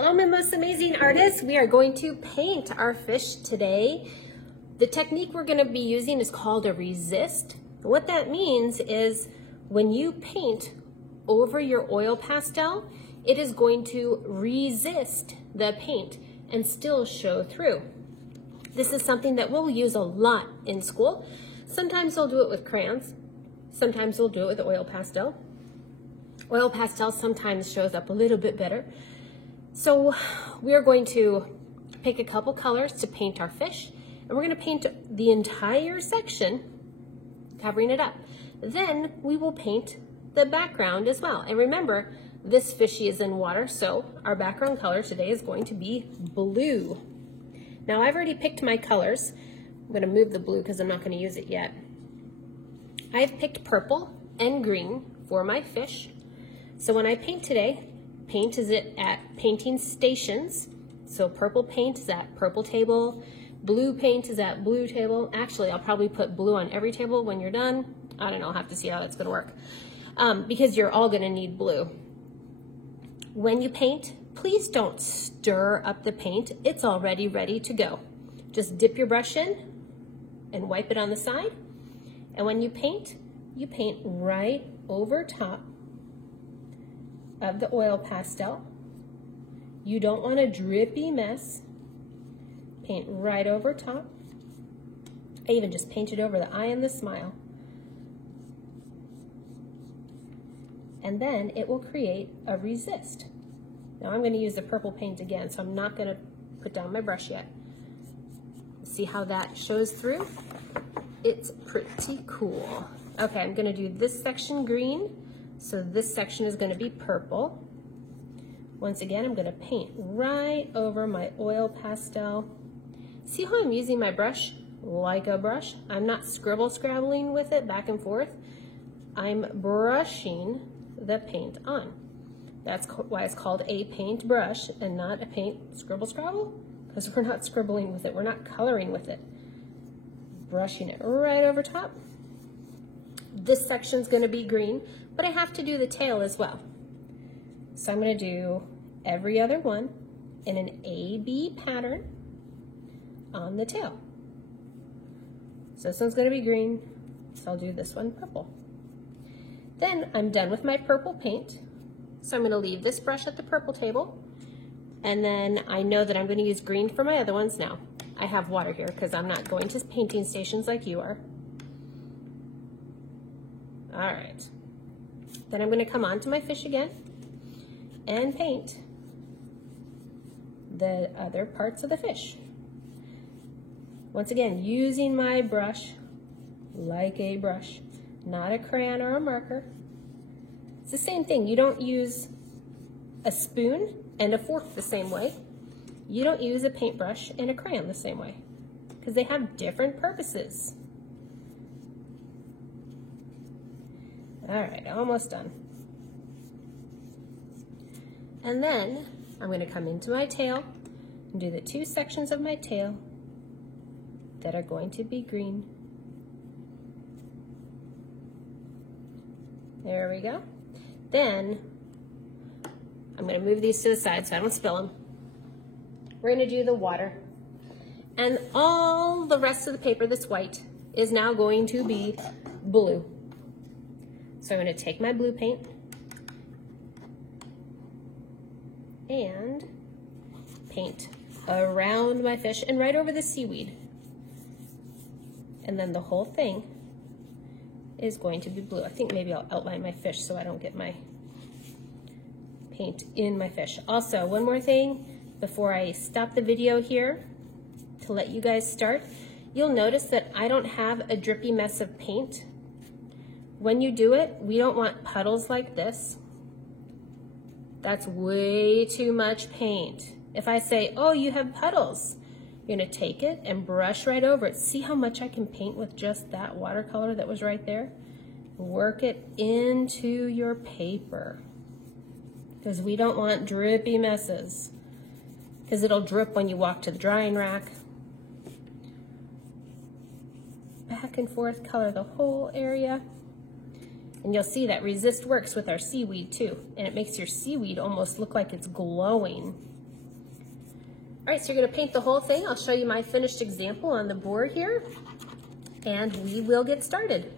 Hello, my most amazing artists. We are going to paint our fish today. The technique we're going to be using is called a resist. What that means is when you paint over your oil pastel, it is going to resist the paint and still show through. This is something that we'll use a lot in school. Sometimes we'll do it with crayons. Sometimes we'll do it with oil pastel. Oil pastel sometimes shows up a little bit better. So we're going to pick a couple colors to paint our fish, and we're going to paint the entire section, covering it up. Then we will paint the background as well. And remember, this fishy is in water, so our background color today is going to be blue. Now I've already picked my colors. I'm going to move the blue because I'm not going to use it yet. I've picked purple and green for my fish. So when I paint today, paint is at painting stations. So purple paint is at purple table, blue paint is at blue table. Actually, I'll probably put blue on every table when you're done. I don't know, I'll have to see how that's gonna work. Because you're all gonna need blue. When you paint, please don't stir up the paint. It's already ready to go. Just dip your brush in and wipe it on the side. And when you paint right over top of the oil pastel. You don't want a drippy mess. Paint right over top. I even just painted over the eye and the smile. And then it will create a resist. Now I'm going to use the purple paint again, so I'm not going to put down my brush yet. See how that shows through? It's pretty cool. Okay, I'm going to do this section green. So this section is going to be purple. Once again, I'm going to paint right over my oil pastel. See how I'm using my brush like a brush? I'm not scrabbling with it back and forth. I'm brushing the paint on. That's why it's called a paint brush and not a paint scrabble, because we're not scribbling with it. We're not coloring with it. Brushing it right over top. This section's going to be green, but I have to do the tail as well. So I'm going to do every other one in an A-B pattern on the tail. So this one's going to be green, so I'll do this one purple. Then I'm done with my purple paint, so I'm going to leave this brush at the purple table, and then I know that I'm going to use green for my other ones now. I have water here because I'm not going to painting stations like you are. All right. Then I'm going to come on to my fish again and paint the other parts of the fish. Once again, using my brush like a brush, not a crayon or a marker. It's the same thing. You don't use a spoon and a fork the same way. You don't use a paintbrush and a crayon the same way because they have different purposes. All right, almost done. And then I'm going to come into my tail and do the two sections of my tail that are going to be green. There we go. Then I'm going to move these to the side so I don't spill them. We're going to do the water. And all the rest of the paper that's white is now going to be blue. So I'm going to take my blue paint and paint around my fish and right over the seaweed. And then the whole thing is going to be blue. I think maybe I'll outline my fish so I don't get my paint in my fish. Also, one more thing before I stop the video here to let you guys start. You'll notice that I don't have a drippy mess of paint. When you do it, we don't want puddles like this. That's way too much paint. If I say, oh, you have puddles, you're gonna take it and brush right over it. See how much I can paint with just that watercolor that was right there? Work it into your paper because we don't want drippy messes because it'll drip when you walk to the drying rack. Back and forth, color the whole area. And you'll see that resist works with our seaweed too, and it makes your seaweed almost look like it's glowing. All right, so you're gonna paint the whole thing. I'll show you my finished example on the board here, and we will get started.